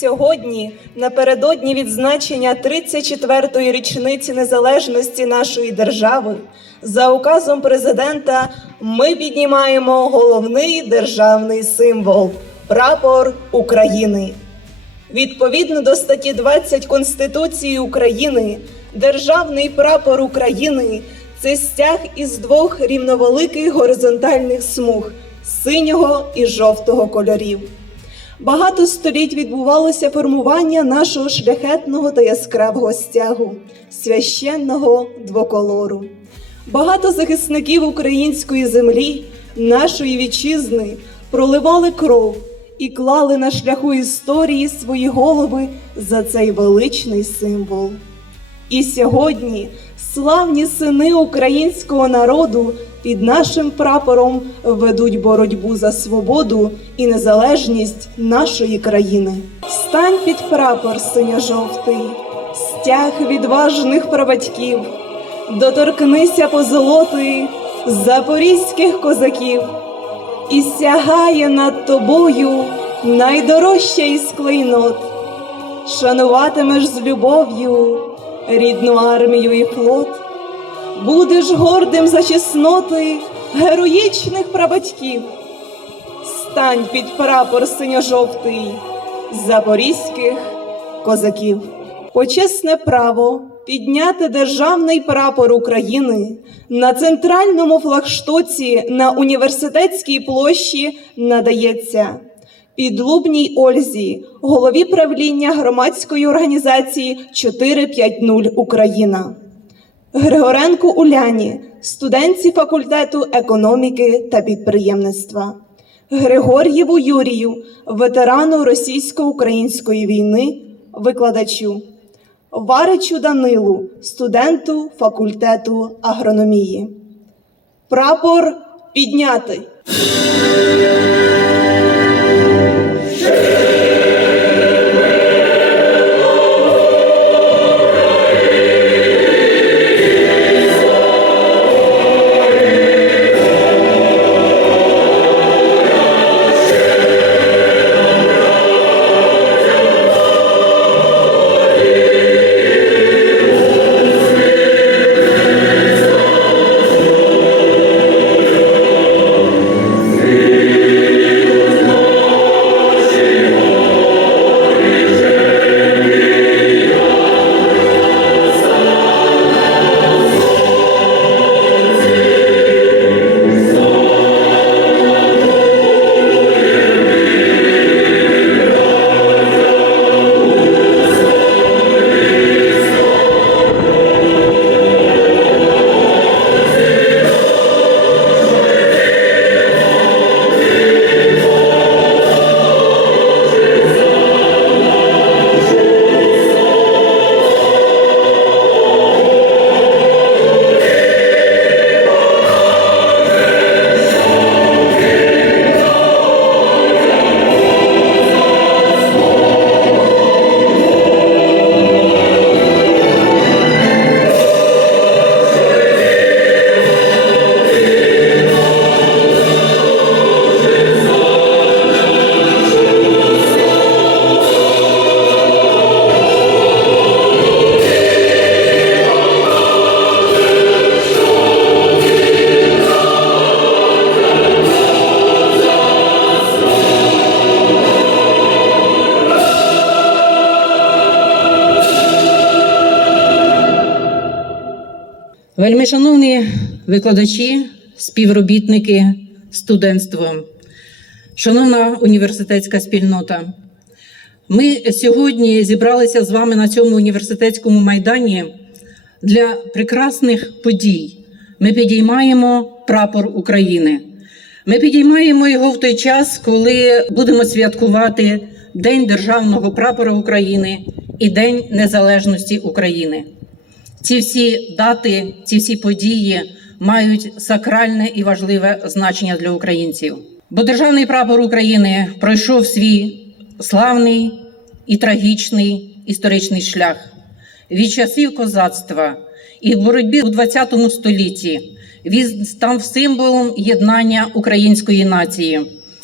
Сьогодні, напередодні відзначення 34-ї річниці незалежності нашої держави, за указом президента ми піднімаємо головний державний символ прапор України. Відповідно до статті 20 Конституції України, державний прапор України це стяг із двох рівновеликих горизонтальних смуг синього і жовтого кольорів. Багато століть відбувалося формування нашого шляхетного та яскравого стягу, священного двоколору. Багато захисників української землі, нашої вітчизни, проливали кров і клали на шляху історії свої голови за цей величний символ. І сьогодні славні сини українського народу під нашим прапором ведуть боротьбу за свободу і незалежність нашої країни. Стань під прапор синьо-жовтий, стяг відважних прабатьків, доторкнися позолоти запорізьких козаків, і сягає над тобою найдорожча із клейнот шануватимеш з любов'ю рідну армію і флот, будеш гордим за чесноти героїчних прабатьків. Стань під прапор синьо-жовтий запорізьких козаків. Почесне право підняти державний прапор України на центральному флагштоці на університетській площі надається Підлубній Ользі, голові правління громадської організації 450 Україна. Григоренку Уляні, студентці факультету економіки та підприємництва. Григор'єву Юрію, ветерану російсько-української війни, викладачу. Варичу Данилу, студенту факультету агрономії. Прапор підняти. Вельмишановні викладачі, співробітники, студентство, шановна університетська спільнота, ми сьогодні зібралися з вами на цьому університетському майдані для прекрасних подій. Ми підіймаємо прапор України. Ми підіймаємо його в той час, коли будемо святкувати День Державного прапора України і День Незалежності України. Ці всі дати, ці всі події мають сакральне і важливе значення для українців. Бо державний прапор України пройшов свій славний і трагічний історичний шлях від часів козацтва і в боротьбі у ХХ столітті. Він став символом єднання української нації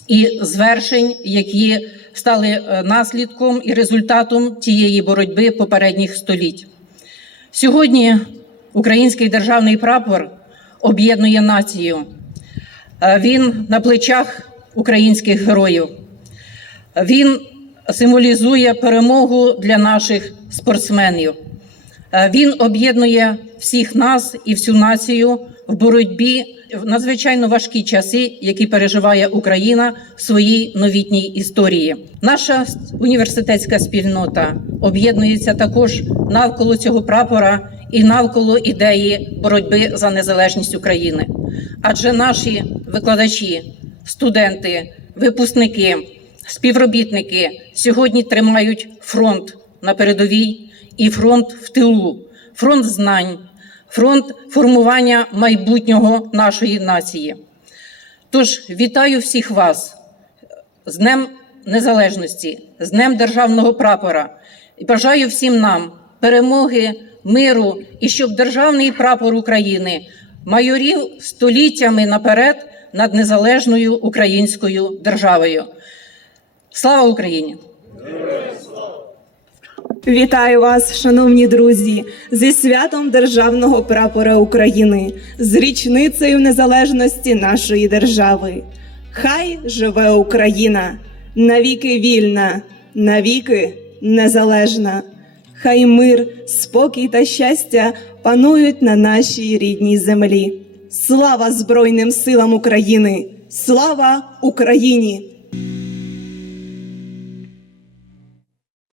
і звершень, які стали е, наслідком і результатом тієї боротьби попередніх століть. Сьогодні український державний прапор об'єднує націю. Е, Він на плечах українських героїв. Він символізує перемогу для наших спортсменів. Е, Він об'єднує всіх нас і всю націю в боротьбі в надзвичайно важкі часи, які переживає Україна в своїй новітній історії. Наша університетська спільнота об'єднується також навколо цього прапора і навколо ідеї боротьби за незалежність України. Адже наші викладачі, студенти, випускники, співробітники сьогодні тримають фронт на передовій і фронт в тилу, фронт знань, фронт формування майбутнього нашої нації. Тож вітаю всіх вас з Днем Незалежності, з Днем Державного прапора і бажаю всім нам перемоги, миру і щоб державний прапор України майорів століттями наперед над незалежною українською державою. Слава Україні! Вітаю вас, шановні друзі, зі святом Державного прапора України, з річницею незалежності нашої держави. Хай живе Україна, навіки вільна, навіки незалежна. Хай мир, спокій та щастя панують на нашій рідній землі. Слава Збройним силам України! Слава Україні!